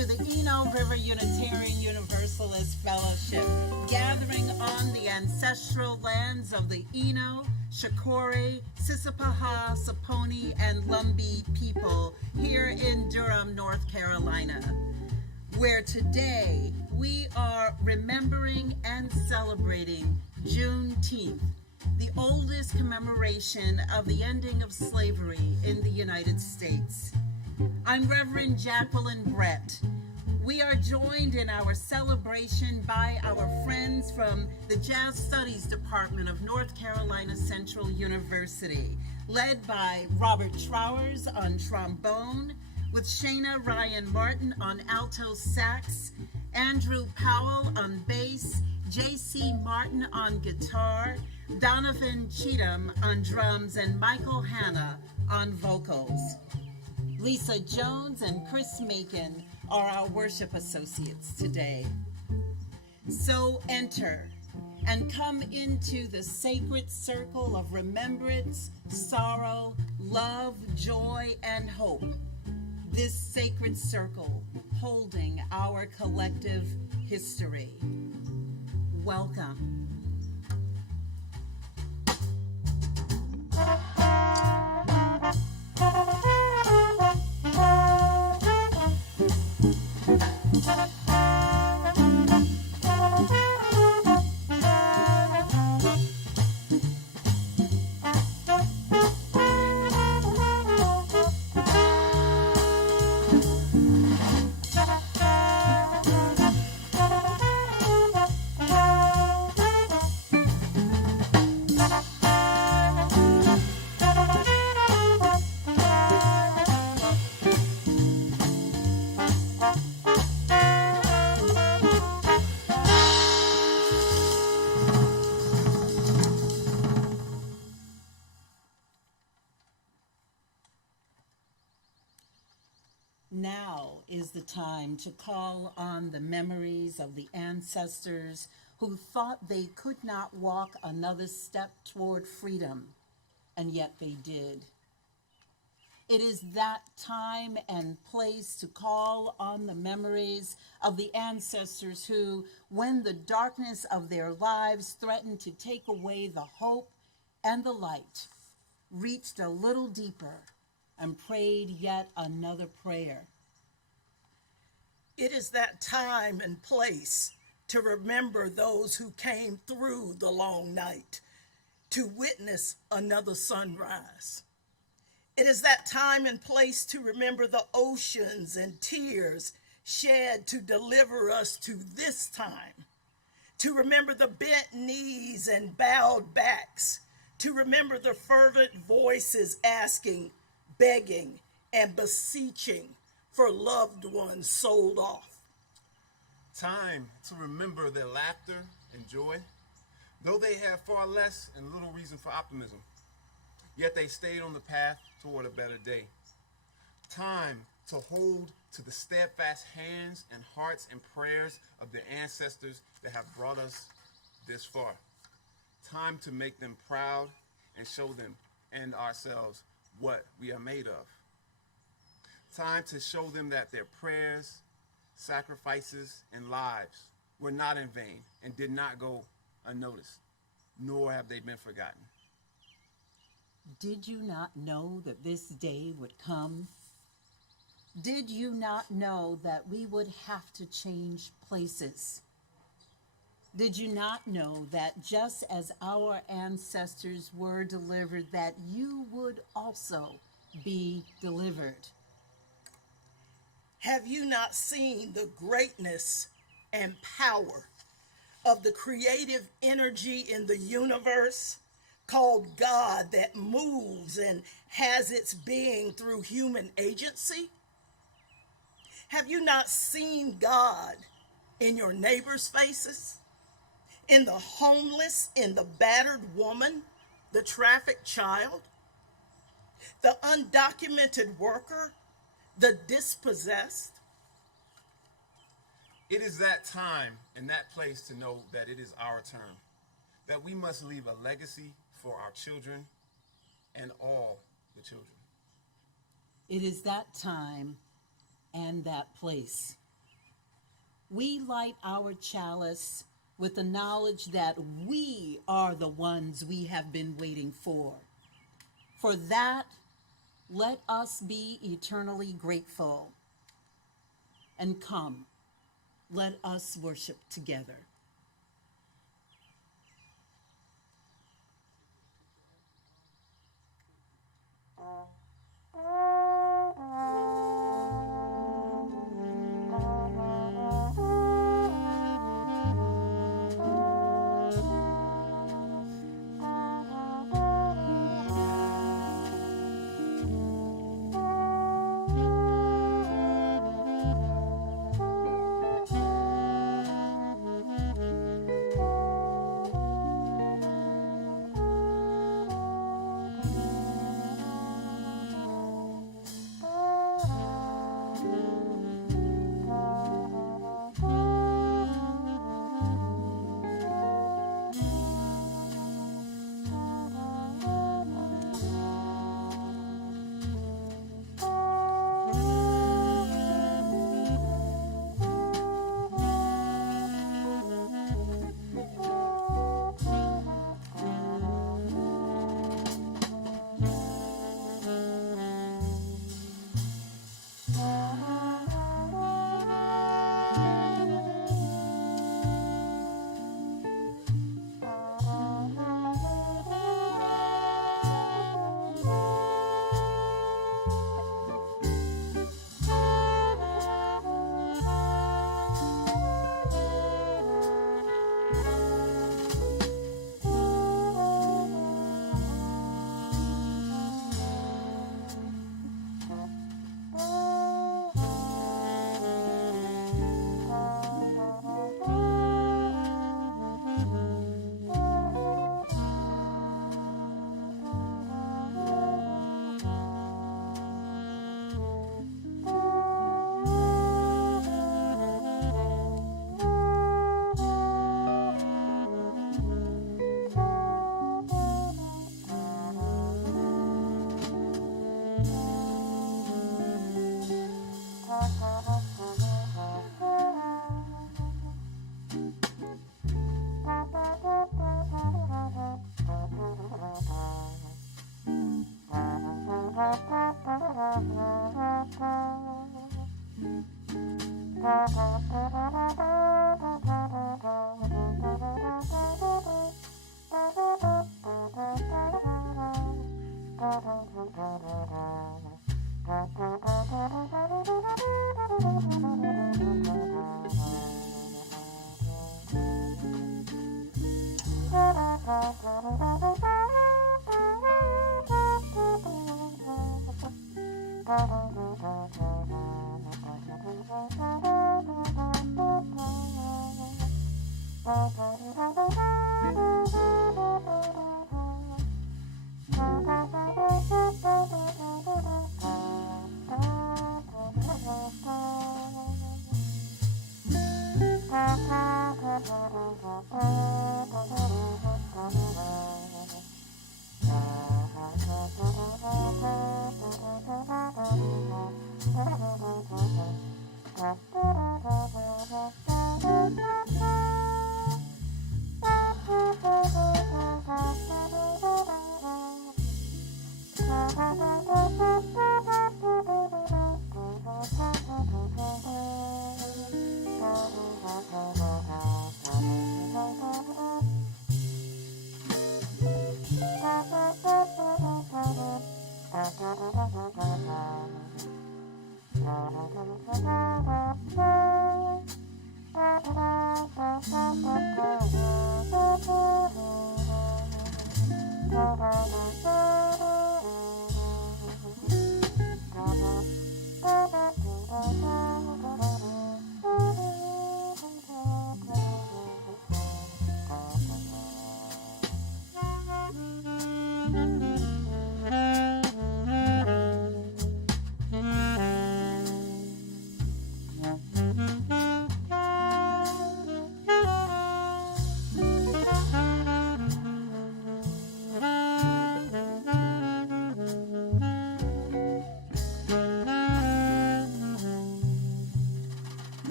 to the Eno River Unitarian Universalist Fellowship, gathering on the ancestral lands of the Eno, Shakore, Sissipaha, Saponi, and Lumbee people here in Durham, North Carolina, where today we are remembering and celebrating Juneteenth, the oldest commemoration of the ending of slavery in the United States. I'm Reverend Jacqueline Brett. We are joined in our celebration by our friends from the Jazz Studies Department of North Carolina Central University, led by Robert Trowers on trombone, with Shana Ryan Martin on alto sax, Andrew Powell on bass, J.C. Martin on guitar, Donovan Cheatham on drums, and Michael Hanna on vocals. Lisa Jones and Chris Macon are our worship associates today. So enter and come into the sacred circle of remembrance, sorrow, love, joy, and hope. This sacred circle holding our collective history. Welcome. Now is the time to call on the memories of the ancestors who thought they could not walk another step toward freedom, and yet they did. It is that time and place to call on the memories of the ancestors who, when the darkness of their lives threatened to take away the hope and the light, reached a little deeper and prayed yet another prayer. It is that time and place to remember those who came through the long night to witness another sunrise. It is that time and place to remember the oceans and tears shed to deliver us to this time, to remember the bent knees and bowed backs, to remember the fervent voices asking, begging, and beseeching for loved ones sold off. Time to remember their laughter and joy, though they had far less and little reason for optimism, yet they stayed on the path toward a better day. Time to hold to the steadfast hands and hearts and prayers of their ancestors that have brought us this far. Time to make them proud and show them and ourselves what we are made of. Time to show them that their prayers, sacrifices, and lives were not in vain and did not go unnoticed, nor have they been forgotten. Did you not know that this day would come? Did you not know that we would have to change places? Did you not know that just as our ancestors were delivered, that you would also be delivered? Have you not seen the greatness and power of the creative energy in the universe called God that moves and has its being through human agency? Have you not seen God in your neighbors' faces, in the homeless, in the battered woman, the trafficked child, the undocumented worker, the dispossessed? It is that time and that place to know that it is our turn, that we must leave a legacy for our children and all the children. It is that time and that place we light our chalice with the knowledge that we are the ones we have been waiting for. For that, let us be eternally grateful. And come, let us worship together.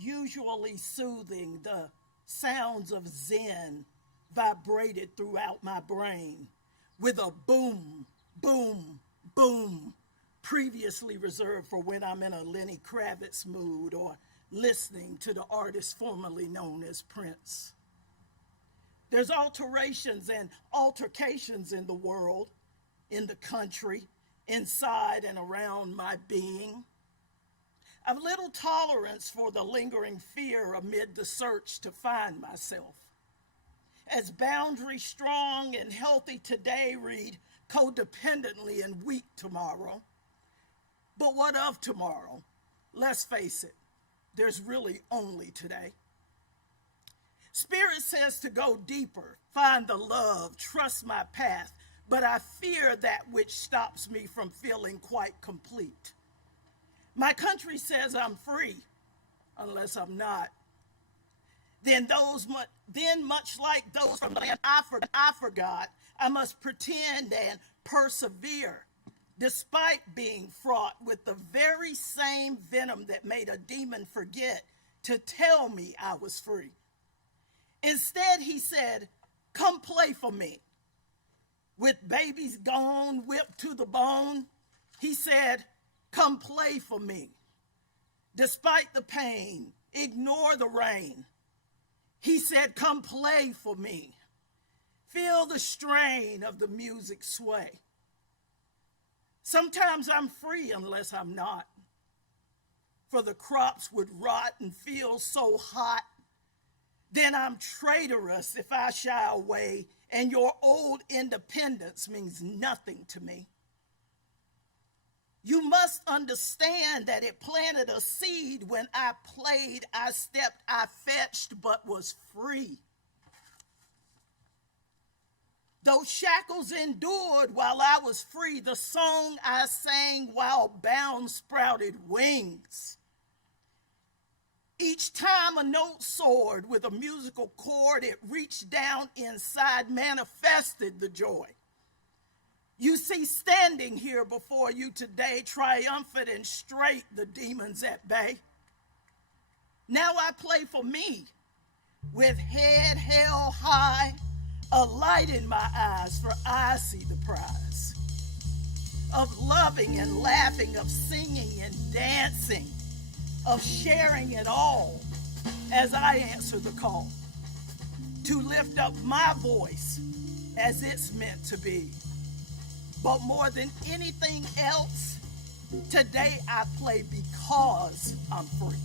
Usually soothing, the sounds of Zen vibrated throughout my brain with a boom, boom, boom, previously reserved for when I'm in a Lenny Kravitz mood or listening to the artist formerly known as Prince. There's alterations and altercations in the world, in the country, inside and around my being. I've little tolerance for the lingering fear amid the search to find myself. As boundaries strong and healthy today read codependently and weak tomorrow. But what of tomorrow? Let's face it, there's really only today. Spirit says to go deeper, find the love, trust my path, but I fear that which stops me from feeling quite complete. My country says I'm free, unless I'm not. Then much like those from the land I forgot, I must pretend and persevere, despite being fraught with the very same venom that made a demon forget to tell me I was free. Instead, he said, come play for me. With babies gone, whipped to the bone, he said, come play for me. Despite the pain, ignore the rain. He said, come play for me. Feel the strain of the music sway. Sometimes I'm free unless I'm not. For the crops would rot and feel so hot. Then I'm traitorous if I shy away, and your old independence means nothing to me. You must understand that it planted a seed when I played, I stepped, I fetched, but was free. Those shackles endured while I was free. The song I sang while bound sprouted wings. Each time a note soared with a musical chord, it reached down inside, manifested the joy. You see, standing here before you today, triumphant and straight, the demons at bay. Now I play for me, with head held high, a light in my eyes, for I see the prize of loving and laughing, of singing and dancing, of sharing it all as I answer the call to lift up my voice as it's meant to be. But more than anything else, today I play because I'm free.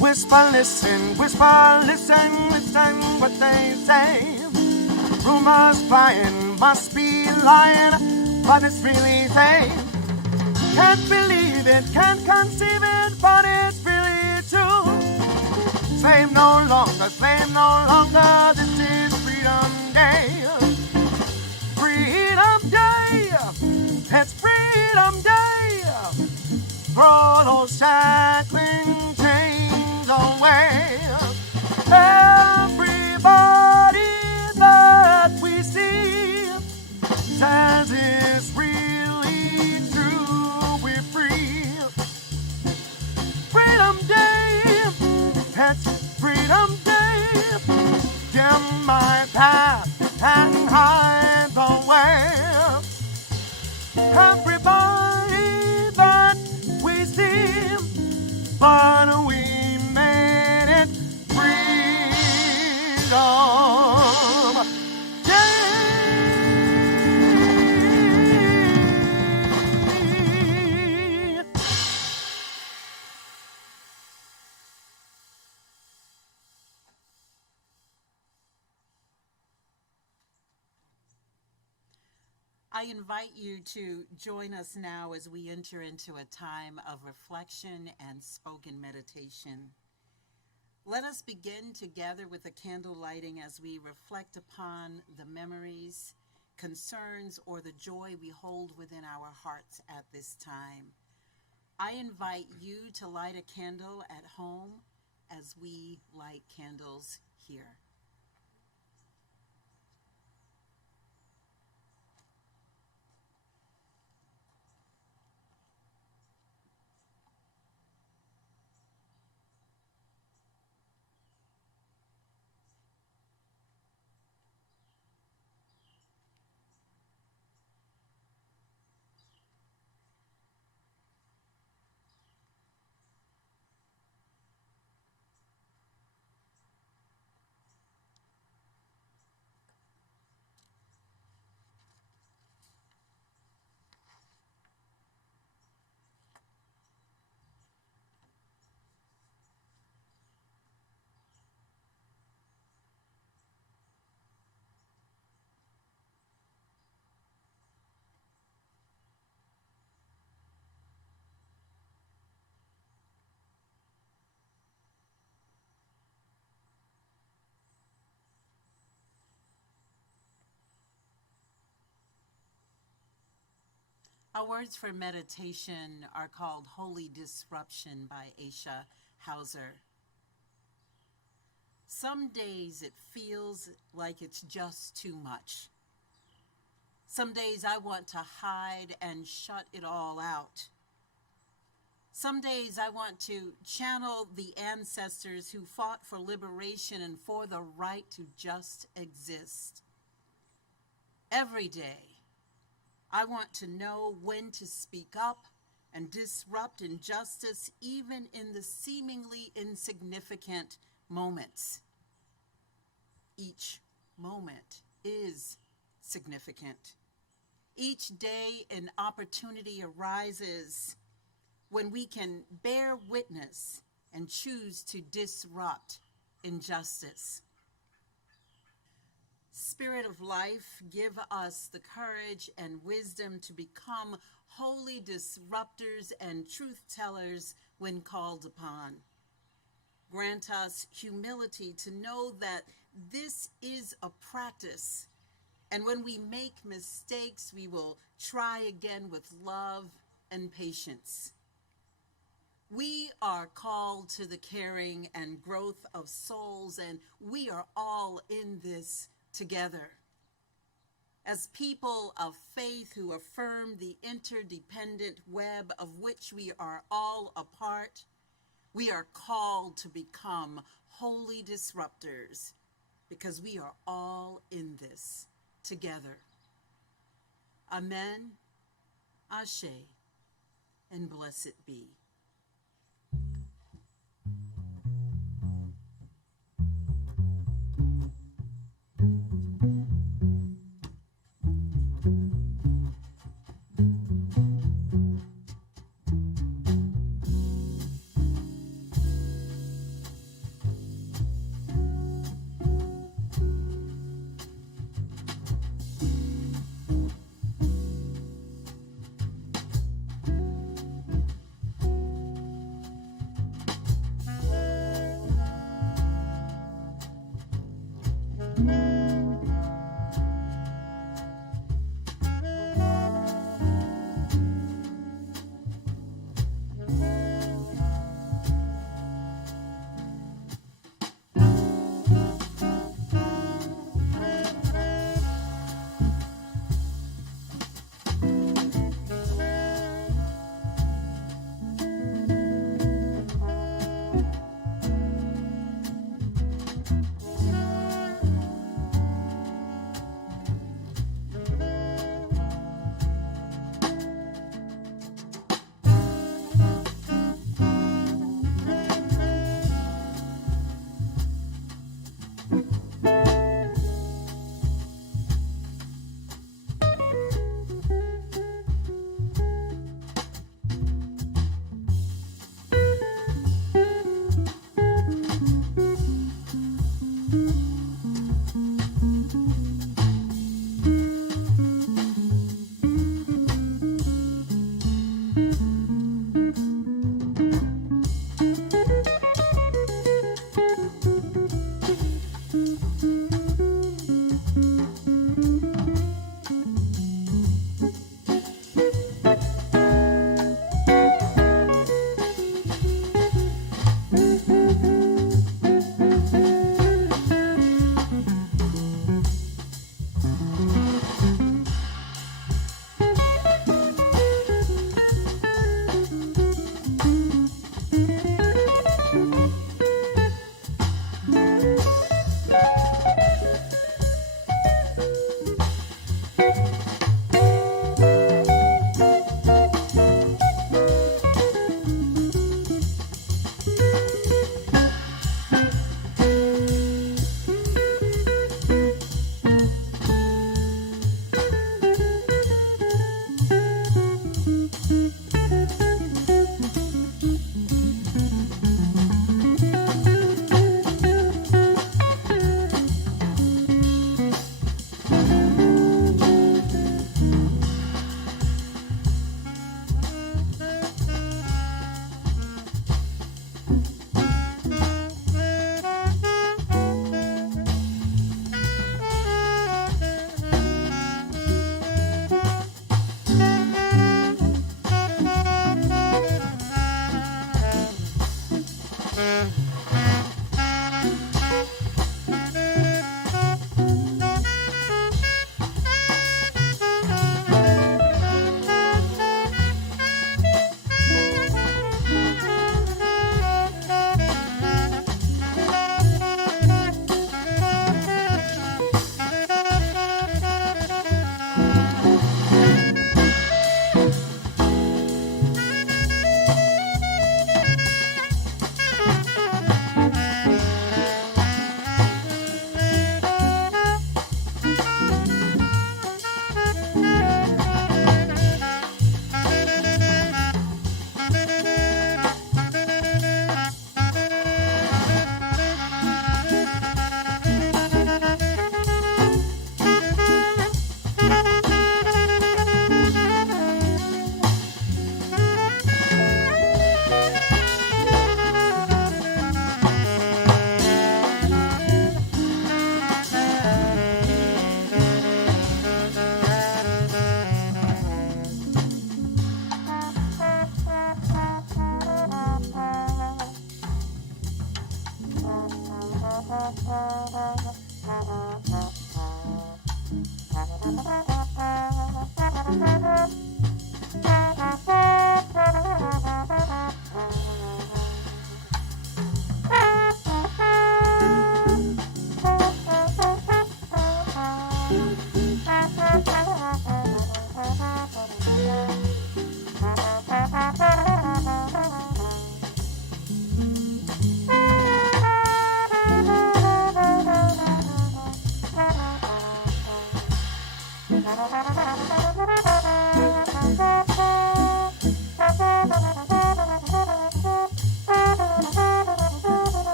Whisper, listen, listen what they say. Rumors flying, must be lying, but it's really they. Can't believe it, can't conceive it, but it's really true. Slave no longer, this is Freedom Day. Freedom Day, it's Freedom Day. Throw those shackling chains away. Everybody that we see says it's really true, we're free. Freedom Day, it's Freedom Day. Dim my path and hide the way. Everybody that we see, but we made it Freedom Day. I invite you to join us now as we enter into a time of reflection and spoken meditation. Let us begin together with a candle lighting as we reflect upon the memories, concerns, or the joy we hold within our hearts at this time. I invite you to light a candle at home as we light candles here. Our words for meditation are called Holy Disruption by Aisha Hauser. Some days it feels like it's just too much. Some days I want to hide and shut it all out. Some days I want to channel the ancestors who fought for liberation and for the right to just exist. Every day, I want to know when to speak up and disrupt injustice, even in the seemingly insignificant moments. Each moment is significant. Each day an opportunity arises when we can bear witness and choose to disrupt injustice. Spirit of life, give us the courage and wisdom to become holy disruptors and truth tellers when called upon. Grant us humility to know that this is a practice, and when we make mistakes, we will try again with love and patience. We are called to the caring and growth of souls, and we are all in this together. As people of faith who affirm the interdependent web of which we are all a part, we are called to become holy disruptors because we are all in this together. Amen, Ashe, and blessed be.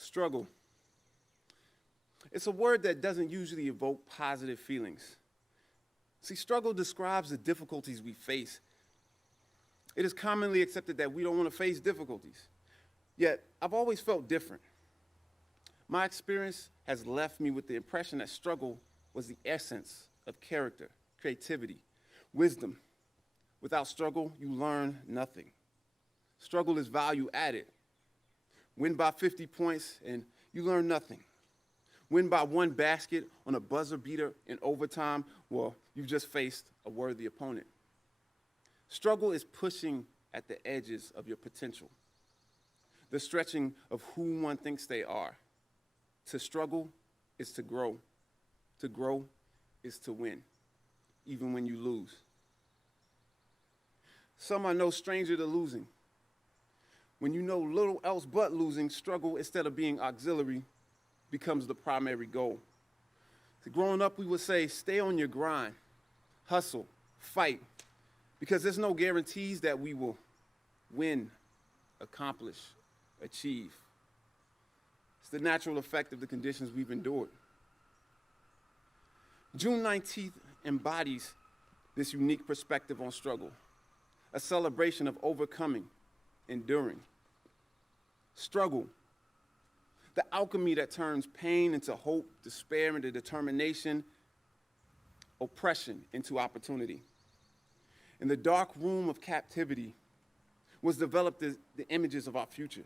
Struggle. It's a word that doesn't usually evoke positive feelings. See, struggle describes the difficulties we face. It is commonly accepted that we don't want to face difficulties. Yet, I've always felt different. My experience has left me with the impression that struggle was the essence of character, creativity, wisdom. Without struggle, you learn nothing. Struggle is value added. Win by 50 points and you learn nothing. Win by one basket on a buzzer beater in overtime, well, you've just faced a worthy opponent. Struggle is pushing at the edges of your potential, the stretching of who one thinks they are. To struggle is to grow. To grow is to win, even when you lose. Some are no stranger to losing. When you know little else but losing, struggle, instead of being auxiliary, becomes the primary goal. So growing up, we would say, stay on your grind, hustle, fight, because there's no guarantees that we will win, accomplish, achieve. It's the natural effect of the conditions we've endured. June 19th embodies this unique perspective on struggle, a celebration of overcoming, enduring. Struggle, the alchemy that turns pain into hope, despair into determination, oppression into opportunity. In the dark room of captivity was developed the images of our future,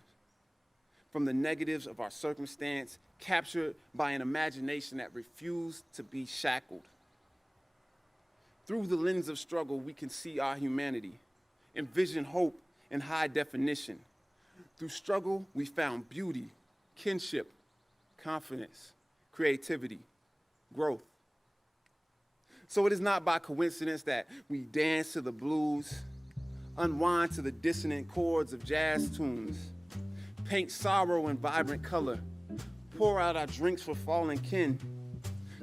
from the negatives of our circumstance, captured by an imagination that refused to be shackled. Through the lens of struggle, we can see our humanity, envision hope in high definition. Through struggle, we found beauty, kinship, confidence, creativity, growth. So it is not by coincidence that we dance to the blues, unwind to the dissonant chords of jazz tunes, paint sorrow in vibrant color, pour out our drinks for fallen kin,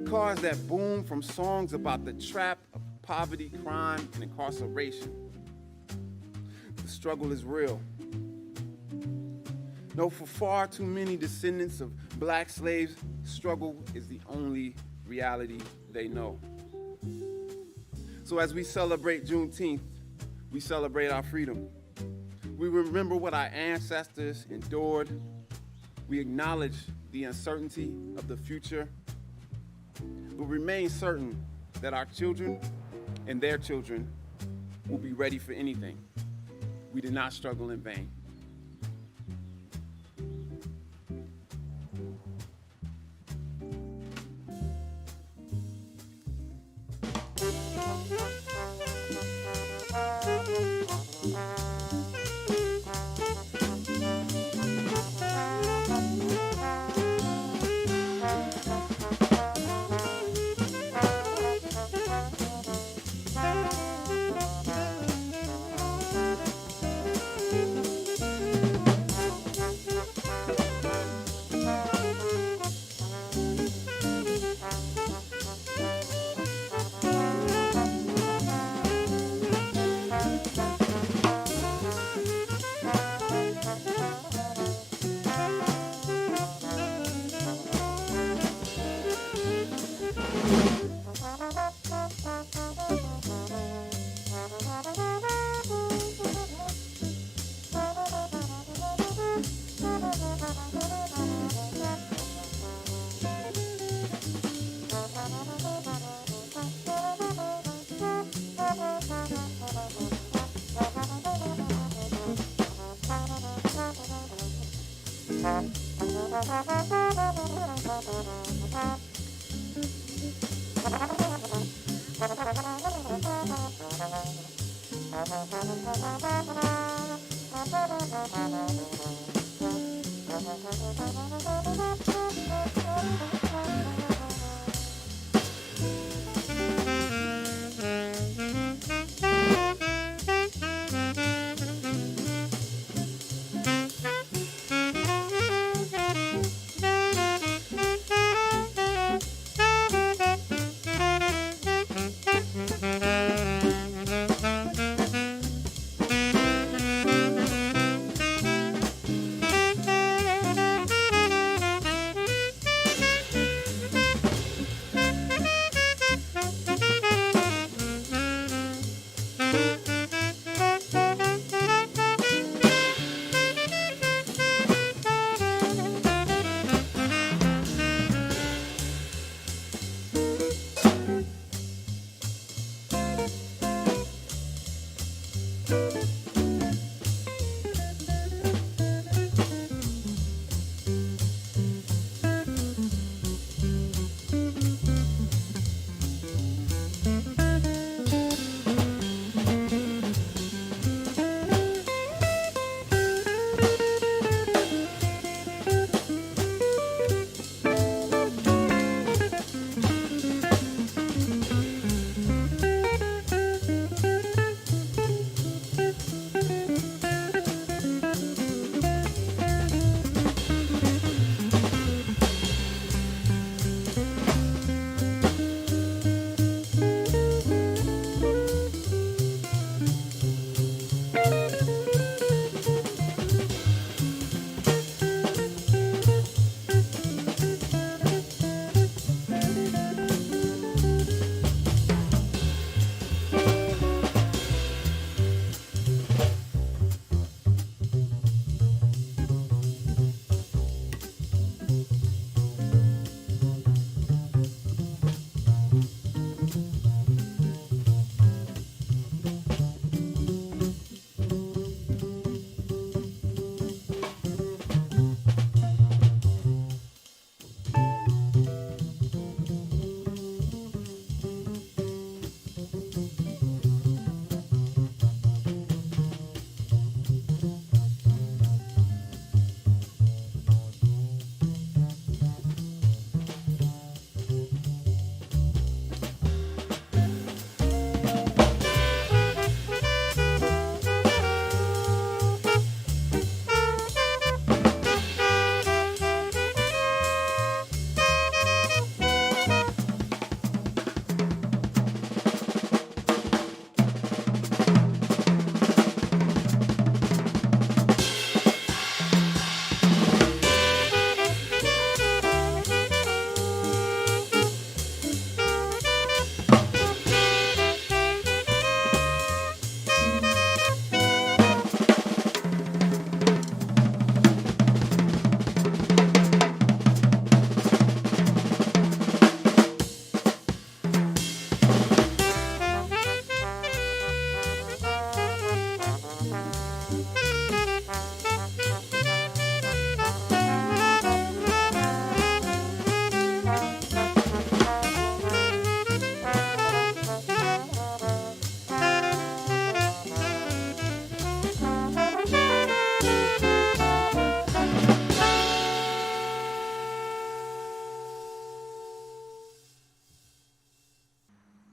cars that boom from songs about the trap of poverty, crime, and incarceration. The struggle is real. No, for far too many descendants of black slaves, struggle is the only reality they know. So as we celebrate Juneteenth, we celebrate our freedom. We remember what our ancestors endured. We acknowledge the uncertainty of the future, but remain certain that our children and their children will be ready for anything. We did not struggle in vain.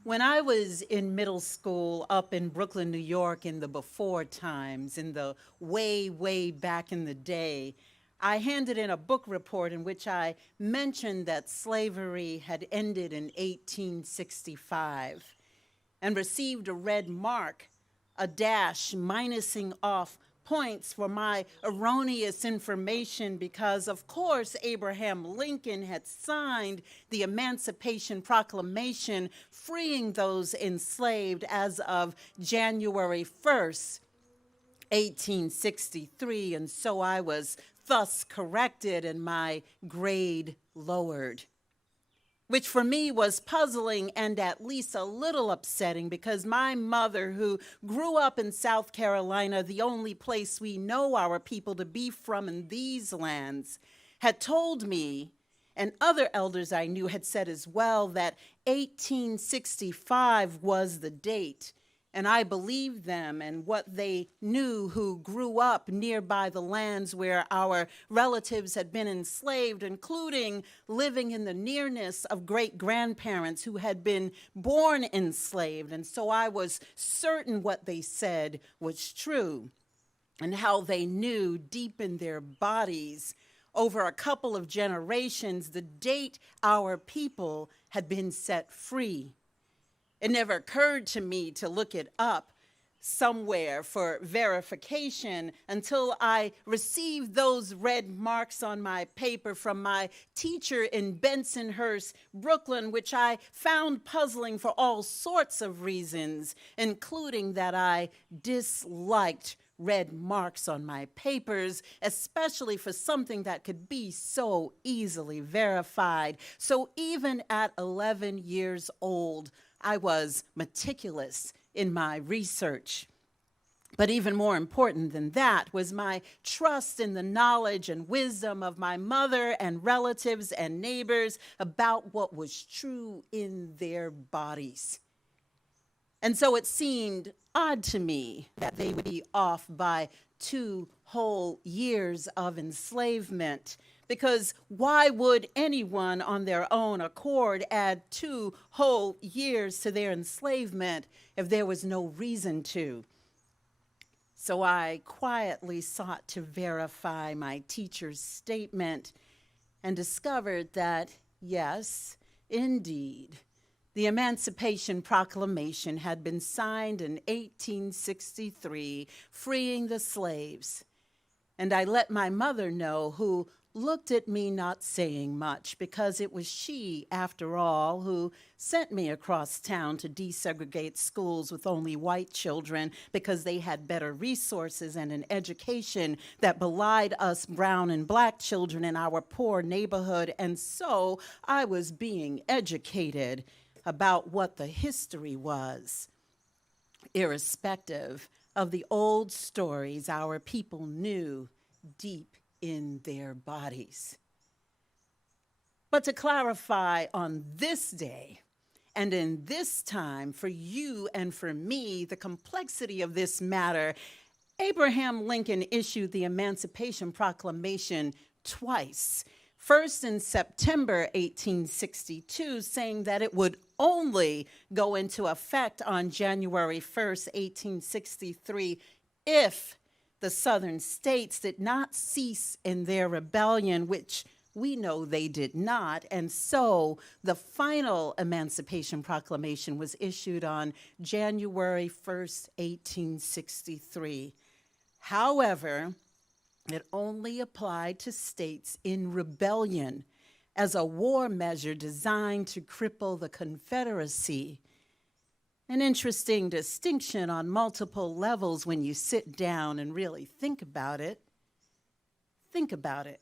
When I was in middle school up in Brooklyn, New York, in the before times, in the way, way back in the day, I handed in a book report in which I mentioned that slavery had ended in 1865 and received a red mark, a dash, minusing off points for my erroneous information because, of course, Abraham Lincoln had signed the Emancipation Proclamation freeing those enslaved as of January 1st, 1863, and so I was thus corrected and my grade lowered, which for me was puzzling and at least a little upsetting because my mother, who grew up in South Carolina, the only place we know our people to be from in these lands, had told me, and other elders I knew had said as well, that 1865 was the date. And I believed them and what they knew who grew up nearby the lands where our relatives had been enslaved, including living in the nearness of great-grandparents who had been born enslaved. And so I was certain what they said was true and how they knew deep in their bodies over a couple of generations the date our people had been set free. It never occurred to me to look it up somewhere for verification until I received those red marks on my paper from my teacher in Bensonhurst, Brooklyn, which I found puzzling for all sorts of reasons, including that I disliked red marks on my papers, especially for something that could be so easily verified. So even at 11 years old, I was meticulous in my research. But even more important than that was my trust in the knowledge and wisdom of my mother and relatives and neighbors about what was true in their bodies. And so it seemed odd to me that they would be off by 2 whole years of enslavement, because why would anyone on their own accord add 2 whole years to their enslavement if there was no reason to? So I quietly sought to verify my teacher's statement and discovered that, yes, indeed, the Emancipation Proclamation had been signed in 1863, freeing the slaves. And I let my mother know, who looked at me not saying much, because it was she, after all, who sent me across town to desegregate schools with only white children because they had better resources and an education that belied us brown and black children in our poor neighborhood. And so I was being educated about what the history was, irrespective of the old stories our people knew deep in their bodies. But to clarify, on this day and in this time, for you and for me, the complexity of this matter, Abraham Lincoln issued the Emancipation Proclamation twice. First in September 1862, saying that it would only go into effect on January 1st, 1863, if the southern states did not cease in their rebellion, which we know they did not. And so the final Emancipation Proclamation was issued on January 1st, 1863. However, it only applied to states in rebellion as a war measure designed to cripple the Confederacy. An interesting distinction on multiple levels when you sit down and really think about it. Think about it.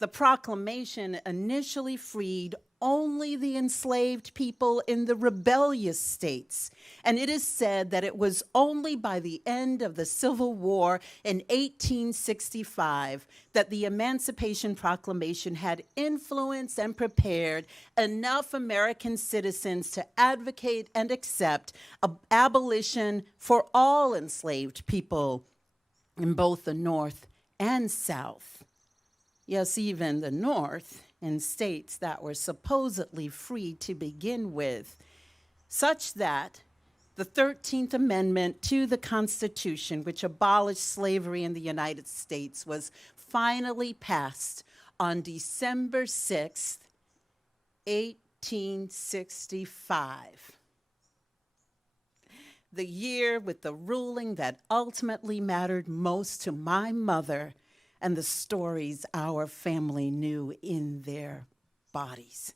The proclamation initially freed only the enslaved people in the rebellious states, and it is said that it was only by the end of the Civil War in 1865 that the Emancipation Proclamation had influenced and prepared enough American citizens to advocate and accept abolition for all enslaved people in both the North and South. Yes, even the North, in states that were supposedly free to begin with. such that the 13th Amendment to the Constitution, which abolished slavery in the United States, was finally passed on December 6th, 1865. The year with the ruling that ultimately mattered most to my mother and the stories our family knew in their bodies.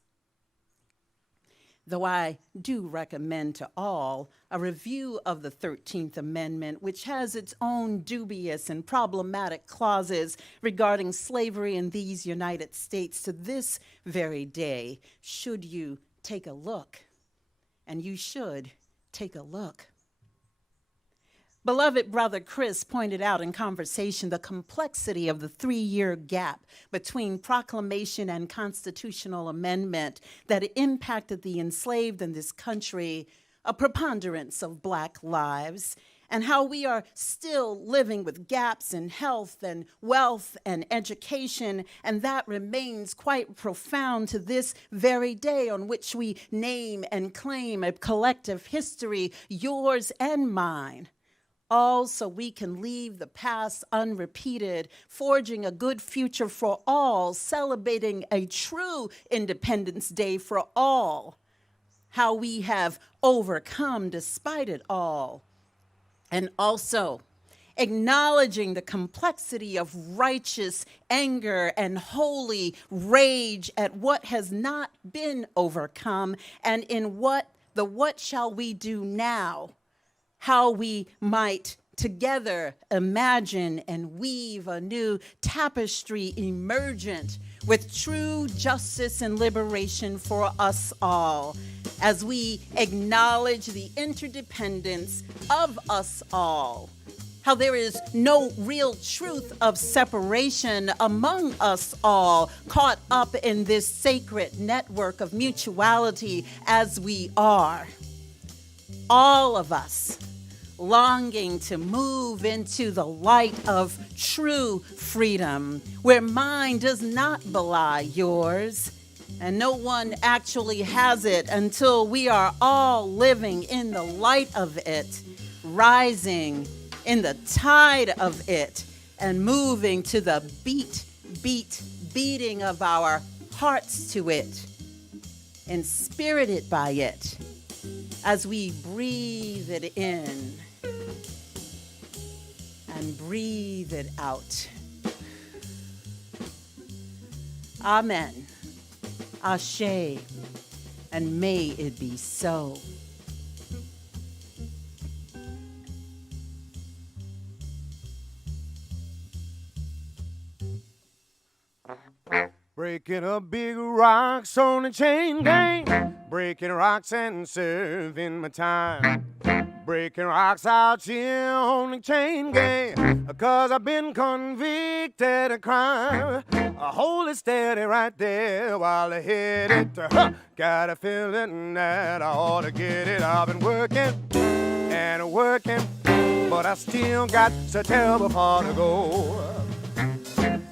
Though I do recommend to all a review of the 13th Amendment, which has its own dubious and problematic clauses regarding slavery in these United States to this very day, should you take a look. And you should take a look. Beloved brother Chris pointed out in conversation the complexity of the 3-year gap between proclamation and constitutional amendment that impacted the enslaved in this country, a preponderance of Black lives, and how we are still living with gaps in health and wealth and education, and that remains quite profound to this very day on which we name and claim a collective history, yours and mine. All so we can leave the past unrepeated, forging a good future for all, celebrating a true Independence Day for all, how we have overcome despite it all, and also acknowledging the complexity of righteous anger and holy rage at what has not been overcome, and in what shall we do now, how we might together imagine and weave a new tapestry emergent with true justice and liberation for us all, as we acknowledge the interdependence of us all, how there is no real truth of separation among us all, caught up in this sacred network of mutuality as we are. All of us longing to move into the light of true freedom, where mine does not belie yours, and no one actually has it until we are all living in the light of it, rising in the tide of it, and moving to the beating of our hearts to it, inspirited by it, as we breathe it in and breathe it out. Amen. Ashe, and may it be so. Breaking up big rocks on the chain gang, breaking rocks and serving my time. Breaking rocks out here on the chain gang, 'cause I've been convicted of crime. Hold it steady right there while I hit it. Got a feeling that I ought to get it. I've been working and working, but I still got so terrible far to go.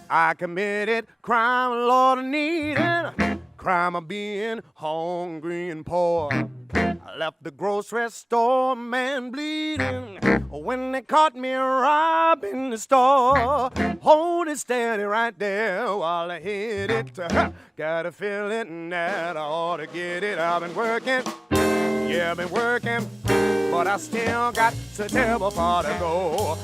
I committed crime, Lord, I need it. Crime of being hungry and poor. I left the grocery store, man, bleeding when they caught me robbing the store. Hold it steady right there while I hit it. Got a feeling that I ought to get it. I've been working, yeah, I've been working, but I still got so terrible far to go.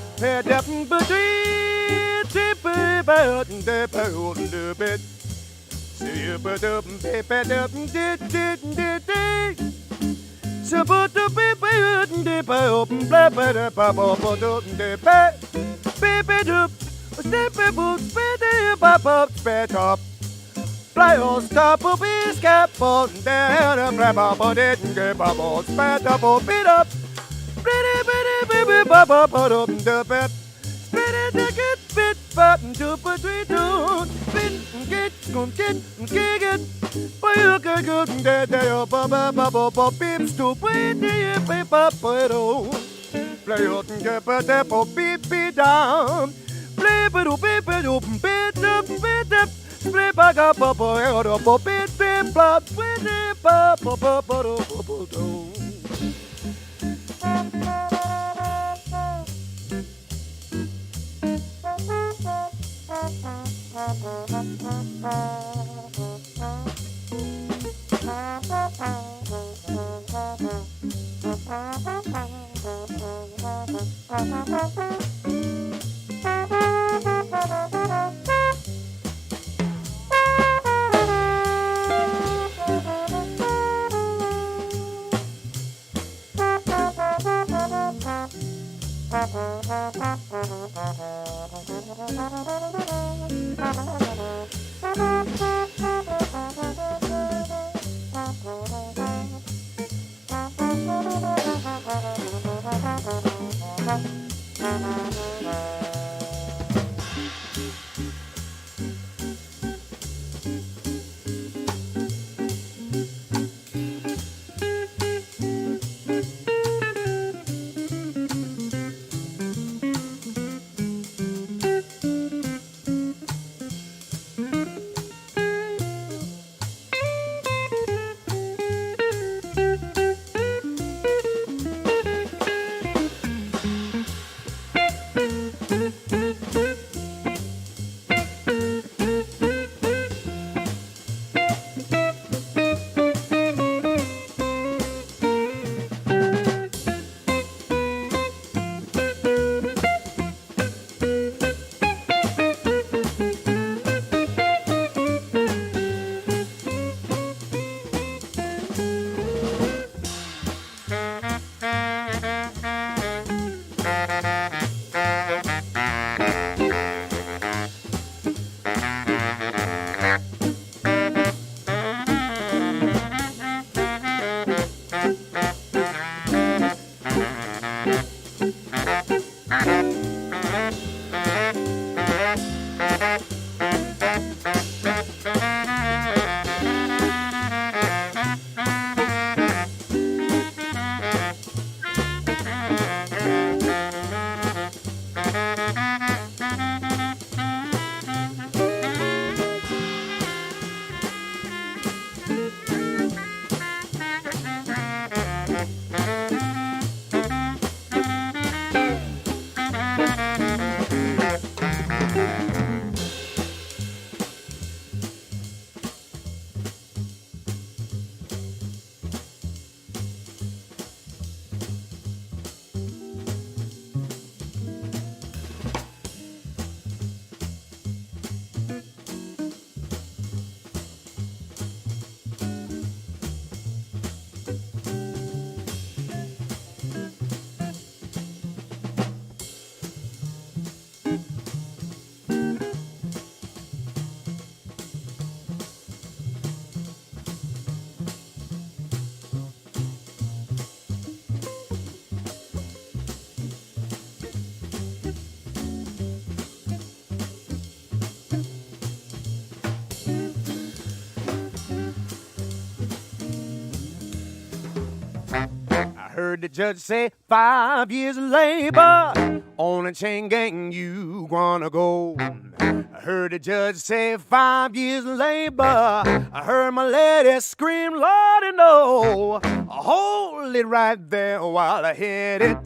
Heard the judge say 5 years labor on a chain gang you gonna go. I heard the judge say 5 years labor. I heard my lady scream, Lordy, no. Hold it right there while I hit it.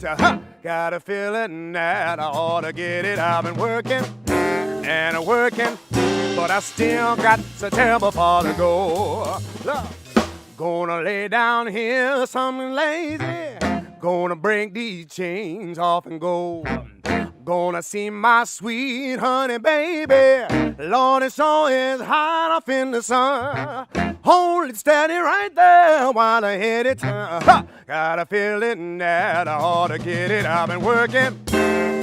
Got a feeling that I ought to get it. I've been working and working, but I still got so terrible far to go. Look. Gonna lay down here something lazy. Gonna break these chains off and go. Gonna see my sweet honey baby. Lord, it sure is hot up in the sun. Hold it steady right there while I hit it. Got a feeling that I ought to get it. I've been working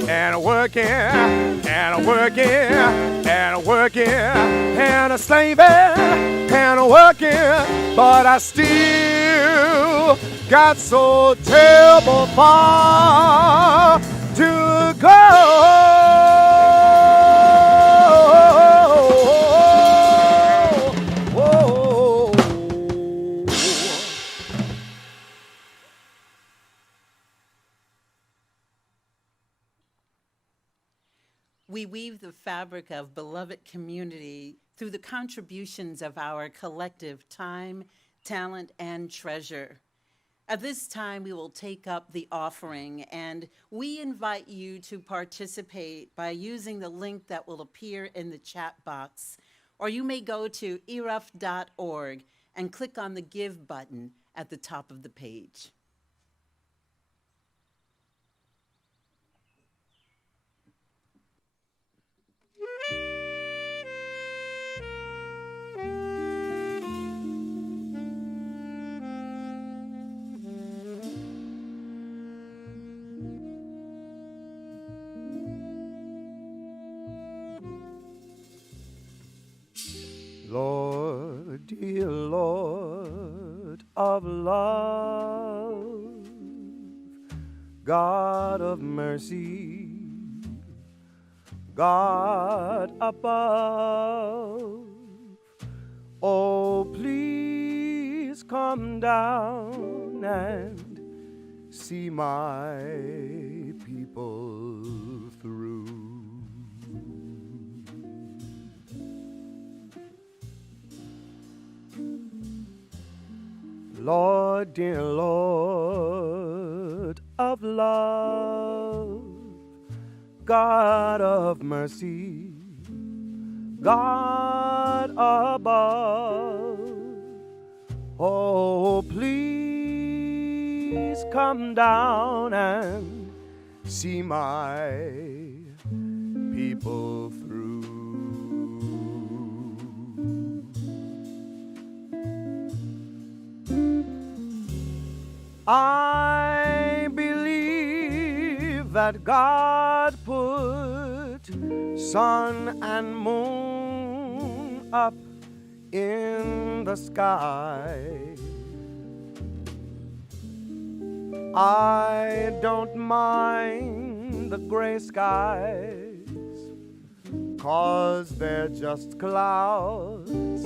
and working and working and working and a slaving and working, but I still got so terrible far to go. We weave the fabric of beloved community through the contributions of our collective time, talent, and treasure. At this time, we will take up the offering, and we invite you to participate by using the link that will appear in the chat box, or you may go to ERUUF.org and click on the Give button at the top of the page. Lord, dear Lord of love, God of mercy, God above, oh, please come down and see my people through. Lord, dear Lord of love, God of mercy, God above, oh, please come down and see my people through. I believe that God put sun and moon up in the sky. I don't mind the gray skies, 'cause they're just clouds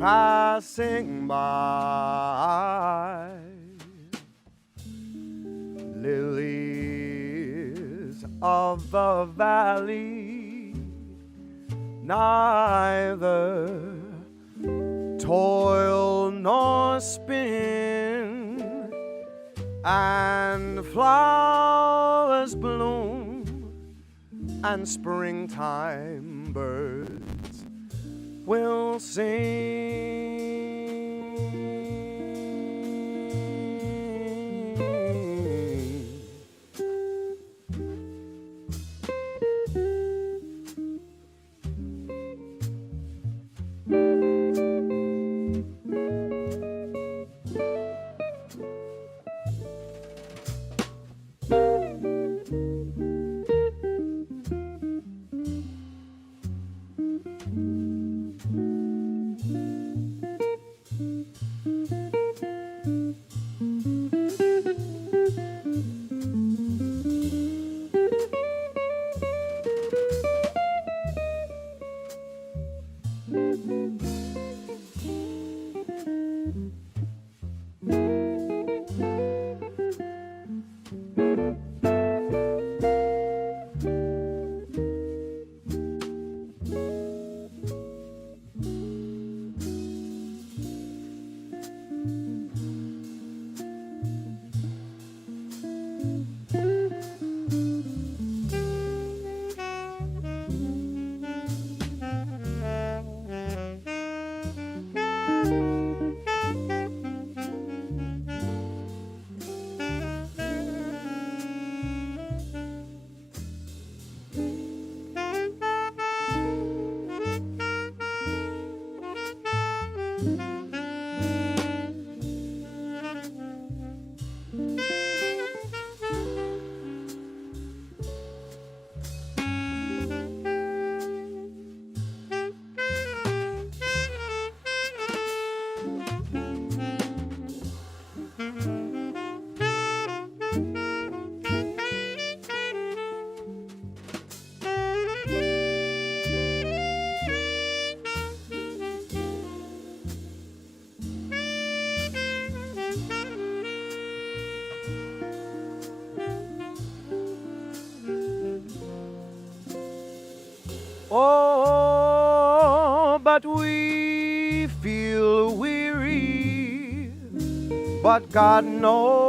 passing by. Lilies of the valley neither toil nor spin, and flowers bloom, and springtime birds will sing. Oh, but we feel weary, but God knows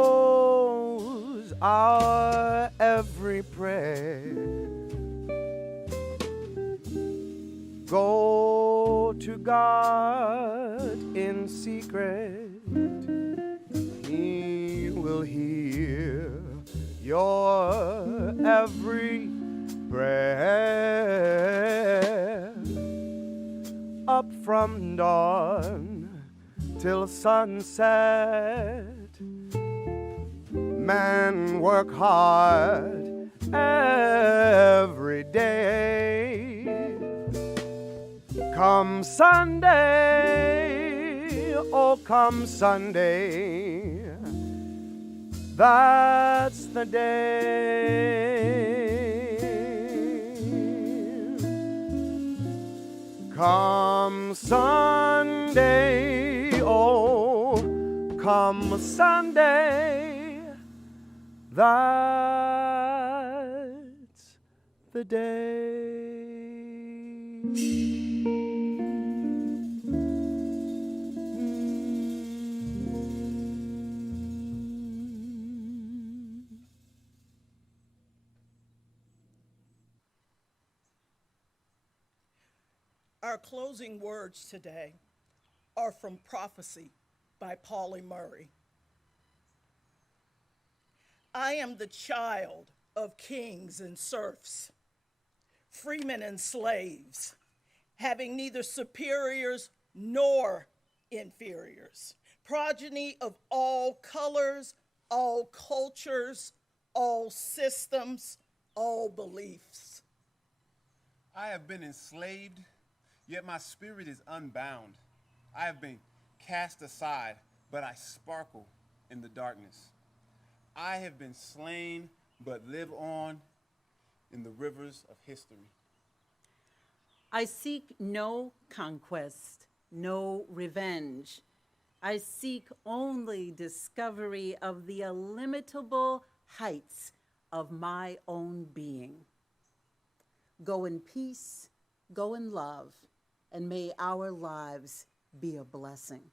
our every prayer. Go to God in secret, He will hear your every prayer. Up from dawn till sunset, men work hard every day. Come Sunday, oh come Sunday, that's the day. Come Sunday, oh come Sunday, that's the day. Our closing words today are from Prophecy by Pauli Murray. I am the child of kings and serfs, freemen and slaves, having neither superiors nor inferiors, progeny of all colors, all cultures, all systems, all beliefs. I have been enslaved, yet my spirit is unbound. I have been cast aside, but I sparkle in the darkness. I have been slain, but live on in the rivers of history. I seek no conquest, no revenge. I seek only discovery of the illimitable heights of my own being. Go in peace, go in love, and may our lives be a blessing.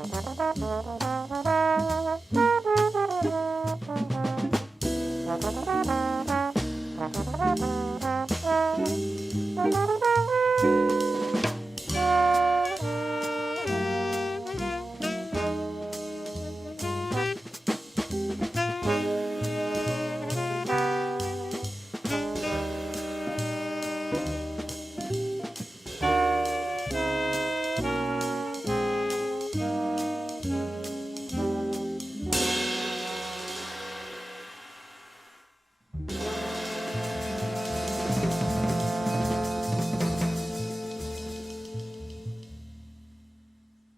Thank you.